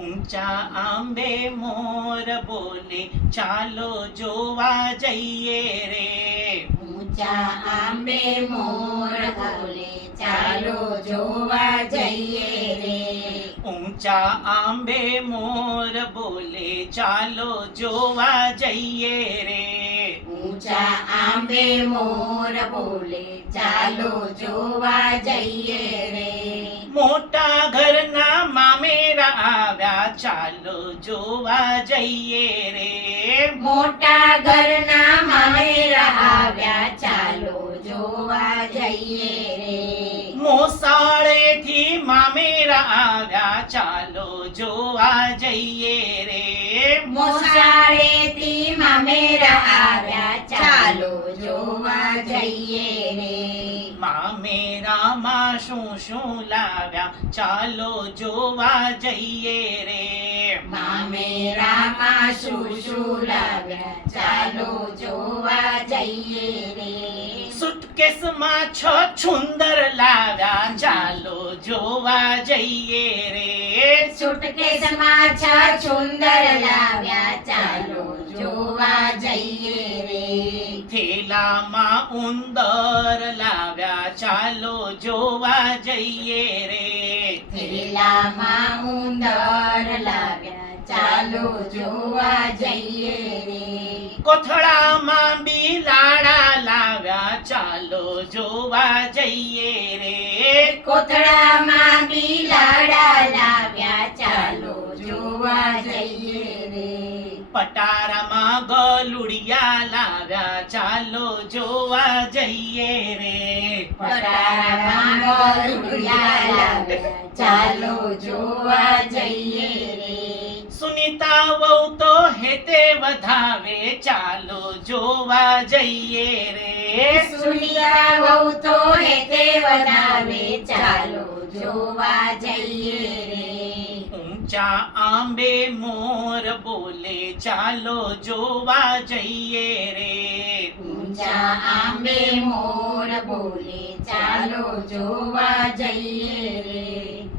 ઊંચા આંબે મોર બોલે ચાલો જોવા જઈએ રે. ઊંચા આંબે મોર બોલે ચાલો જોવા જઈએ રે. ઊંચા આંબે મોર બોલે ચાલો જોવા જઈએ રે. ઊંચા આંબે મોર બોલે ચાલો જોવા જઈએ રે. મોટા ઘરના મામેરા આવ્યા ચાલો જોવા જઈએ રે. મોટા ઘરના મામેરા આવ્યા ચાલો જોવા જઈએ રે. મોસાળેથી મામેરા આવ્યા ચાલો જોવા જઈએ રે. મોસાળેથી મામેરા આવ્યા ચાલો જોવા જઈએ રે. મામેરામાં શું શું લાવ્યા ચાલો જોવા જઈએ રે. મામેરામાં શું શું લાવ્યા ચાલો જોવા જઈએ રે. સુટકેસમાં છુંદર લાવ્યા ચાલો જોવા જઈએ રે. સુટકેસમાં છુંદર લાવ્યા ચાલો જોવા જઈએ રે. થેલામાં ઉંદર લાવ્યા ચાલો જોવા જઈએ રે. થેલામાં ઉંદર લાવ્યા ચાલો જોવા જઈએ રે. કોથળામાં બિલાડા લાવ્યા ચાલો જોવા જઈએ રે. કોથળામાં બિલાડા લાવ્યા ચાલો જોવા જઈએ રે. પટારામાં ગલુડિયા લાવ્યા ચાલો જોવા જઈએ રે. પટારામાં ગલુડિયા લાવ્યા ચાલો જોવા જઈએ રે. સુનીતા વહુ તો હેતે વધાવે ચાલો જોવા જઈએ રે. સુનિતા વહુ તો હેતે વધાવે ચાલો જોવા જઈએ રે. ઊંચા આંબે મોર બોલે ચાલો જોવા જઈએ રે. ઊંચા આંબે મોર બોલે ચાલો જોવા જઈએ